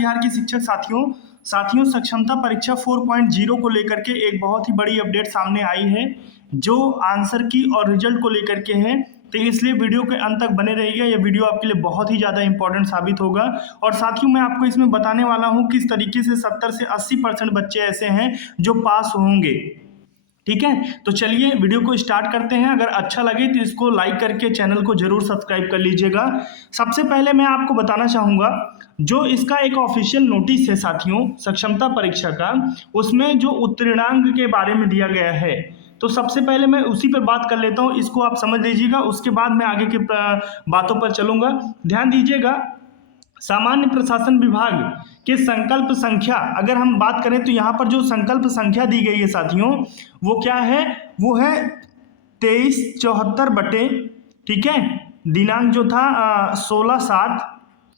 बिहार के शिक्षक साथियों सक्षमता परीक्षा 4.0 को लेकर के एक बहुत ही बड़ी अपडेट सामने आई है जो आंसर की और रिजल्ट को लेकर के है। तो इसलिए वीडियो के अंत तक बने रहिएगा। यह वीडियो आपके लिए बहुत ही ज़्यादा इंपॉर्टेंट साबित होगा। और साथियों मैं आपको इसमें बताने वाला हूँ किस तरीके से 70 से 80% बच्चे ऐसे हैं जो पास होंगे। ठीक है, तो चलिए वीडियो को स्टार्ट करते हैं। अगर अच्छा लगे तो इसको लाइक करके चैनल को जरूर सब्सक्राइब कर लीजिएगा। सबसे पहले मैं आपको बताना चाहूँगा जो इसका एक ऑफिशियल नोटिस है साथियों सक्षमता परीक्षा का, उसमें जो उत्तीर्णांक के बारे में दिया गया है, तो सबसे पहले मैं उसी पर बात कर लेता हूँ। इसको आप समझ लीजिएगा, उसके बाद मैं आगे की बातों पर चलूँगा। ध्यान दीजिएगा, सामान्य प्रशासन विभाग के संकल्प संख्या अगर हम बात करें तो यहाँ पर जो संकल्प संख्या दी गई है साथियों वो क्या है, वो है 2374 बटे, ठीक है, दिनांक जो था 16/7,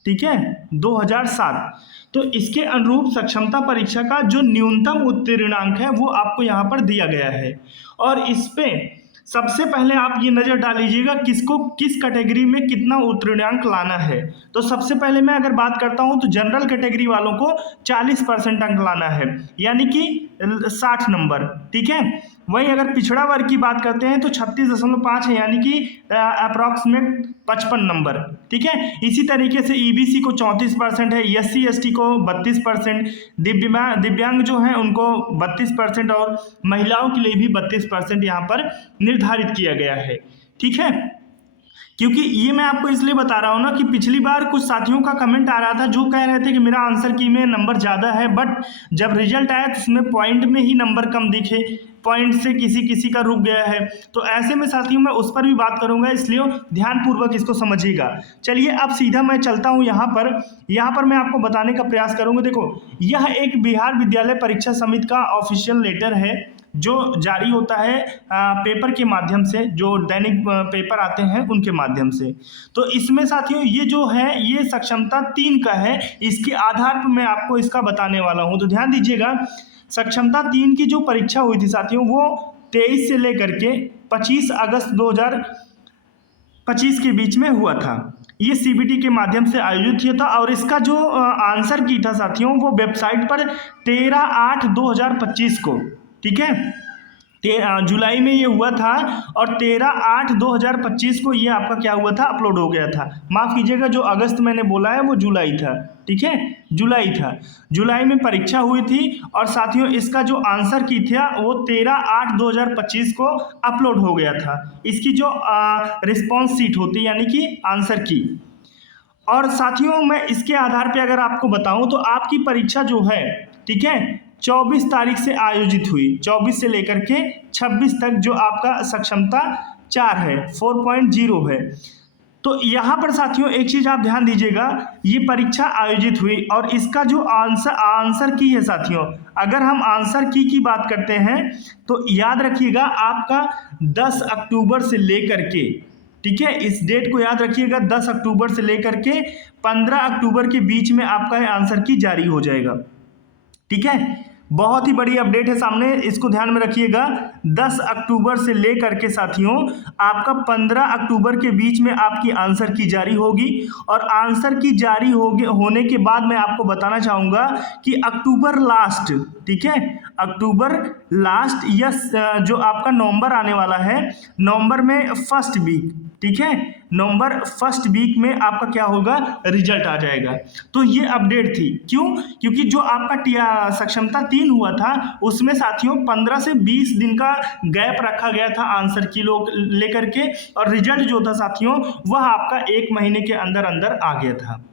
ठीक है, 2007। तो इसके अनुरूप सक्षमता परीक्षा का जो न्यूनतम उत्तीर्णांक है वो आपको यहाँ पर दिया गया है। और इस पे सबसे पहले आप ये नज़र डाल लीजिएगा किसको किस कैटेगरी में कितना उत्तीर्णांक लाना है। तो सबसे पहले मैं अगर बात करता हूँ तो जनरल कैटेगरी वालों को 40% अंक लाना है, यानी कि 60 नंबर, ठीक है। वहीं अगर पिछड़ा वर्ग की बात करते हैं तो 36.5 है, यानी कि अप्रॉक्सीमेट 55 नंबर, ठीक है। इसी तरीके से ईबीसी को 34% है, एससी एसटी को 32%, दिव्यांग जो है उनको 32% और महिलाओं के लिए भी 32% यहाँ पर निर्धारित किया गया है, ठीक है। क्योंकि ये मैं आपको इसलिए बता रहा हूँ ना कि पिछली बार कुछ साथियों का कमेंट आ रहा था जो कह रहे थे कि मेरा आंसर की में नंबर ज़्यादा है, बट जब रिजल्ट आया तो उसमें पॉइंट में ही नंबर कम दिखे, पॉइंट से किसी का रुक गया है। तो ऐसे में साथियों मैं उस पर भी बात करूंगा, इसलिए ध्यानपूर्वक इसको समझिएगा। चलिए अब सीधा मैं चलता हूं यहाँ पर मैं आपको बताने का प्रयास करूंगा। देखो, यह एक बिहार विद्यालय परीक्षा समिति का ऑफिशियल लेटर है जो जारी होता है पेपर के माध्यम से, जो दैनिक पेपर आते हैं उनके माध्यम से। तो इसमें साथियों ये जो है ये सक्षमता 3 का है, इसके आधार पर मैं आपको इसका बताने वाला हूँ। तो ध्यान दीजिएगा, सक्षमता 3 की जो परीक्षा हुई थी साथियों वो 23 से लेकर के 25 अगस्त 2025 के बीच में हुआ था। ये सीबीटी के माध्यम से आयोजित किया था और इसका जो आंसर की था साथियों वो वेबसाइट पर 13/8/2025 को, ठीक है, जुलाई में ये हुआ था और 13/8/2025 को ये आपका क्या हुआ था, अपलोड हो गया था। माफ़ कीजिएगा, जो अगस्त मैंने बोला है वो जुलाई था, ठीक है, जुलाई था। जुलाई में परीक्षा हुई थी और साथियों इसका जो आंसर की था वो 13/8/2025 को अपलोड हो गया था। इसकी जो रिस्पॉन्स सीट होती यानी कि आंसर की। और साथियों मैं इसके आधार पर अगर आपको बताऊँ तो आपकी परीक्षा जो है, ठीक है, 24 तारीख से आयोजित हुई, 24 से लेकर के 26 तक जो आपका सक्षमता 4 है, 4.0 है। तो यहाँ पर साथियों एक चीज़ आप ध्यान दीजिएगा, ये परीक्षा आयोजित हुई और इसका जो आंसर की है साथियों, अगर हम आंसर की बात करते हैं तो याद रखिएगा आपका 10 अक्टूबर से लेकर के, ठीक है, इस डेट को याद रखिएगा, 10 अक्टूबर से लेकर के 15 अक्टूबर के बीच में आपका आंसर की जारी हो जाएगा, ठीक है। बहुत ही बड़ी अपडेट है सामने, इसको ध्यान में रखिएगा। 10 अक्टूबर से लेकर के साथियों आपका 15 अक्टूबर के बीच में आपकी आंसर की जारी होगी। और आंसर की जारी होने के बाद मैं आपको बताना चाहूँगा कि अक्टूबर लास्ट, ठीक है, अक्टूबर लास्ट या जो आपका नवंबर आने वाला है, नवंबर में फर्स्ट वीक, ठीक है, नवंबर फर्स्ट वीक में आपका क्या होगा, रिजल्ट आ जाएगा। तो ये अपडेट थी, क्यों, क्योंकि जो आपका सक्षमता 3 हुआ था उसमें साथियों 15 से 20 दिन का गैप रखा गया था आंसर की लेकर के, और रिजल्ट जो था साथियों वह आपका 1 महीने के अंदर अंदर आ गया था।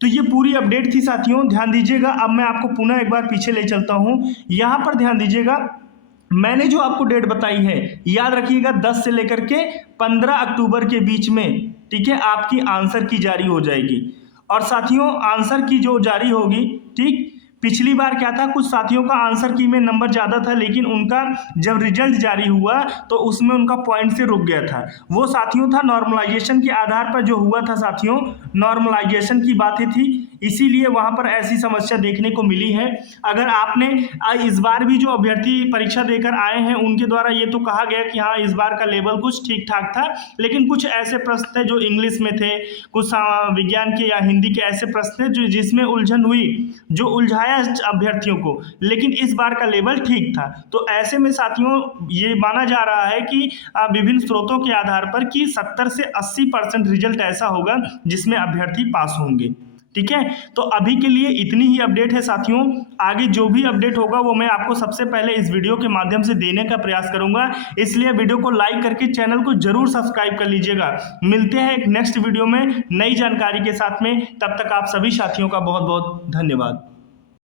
तो ये पूरी अपडेट थी साथियों, ध्यान दीजिएगा। अब मैं आपको पुनः एक बार पीछे ले चलता हूँ। यहाँ पर ध्यान दीजिएगा, मैंने जो आपको डेट बताई है याद रखिएगा 10 से लेकर के 15 अक्टूबर के बीच में, ठीक है, आपकी आंसर की जारी हो जाएगी। और साथियों आंसर की जो जारी होगी, ठीक, पिछली बार क्या था, कुछ साथियों का आंसर की में नंबर ज़्यादा था लेकिन उनका जब रिजल्ट जारी हुआ तो उसमें उनका पॉइंट से रुक गया था। वो साथियों था नॉर्मलाइजेशन के आधार पर जो हुआ था साथियों, नॉर्मलाइजेशन की बातें थी। इसीलिए वहाँ पर ऐसी समस्या देखने को मिली है। अगर आपने इस बार भी जो अभ्यर्थी परीक्षा देकर आए हैं उनके द्वारा ये तो कहा गया कि हाँ इस बार का लेवल कुछ ठीक ठाक था, लेकिन कुछ ऐसे प्रश्न थे जो इंग्लिश में थे, कुछ विज्ञान के या हिंदी के ऐसे प्रश्न थे जो जिसमें उलझन हुई, जो उलझाया अभ्यर्थियों को, लेकिन इस बार का लेवल ठीक था। तो ऐसे में साथियों ये माना जा रहा है कि विभिन्न स्रोतों के आधार पर कि 70 से 80% रिजल्ट ऐसा होगा जिसमें अभ्यर्थी पास होंगे। ठीक है, तो अभी के लिए इतनी ही अपडेट है साथियों। आगे जो भी अपडेट होगा वो मैं आपको सबसे पहले इस वीडियो के माध्यम से देने का प्रयास करूंगा, इसलिए वीडियो को लाइक करके चैनल को जरूर सब्सक्राइब कर लीजिएगा। मिलते हैं एक नेक्स्ट वीडियो में नई जानकारी के साथ में, तब तक आप सभी साथियों का बहुत बहुत धन्यवाद।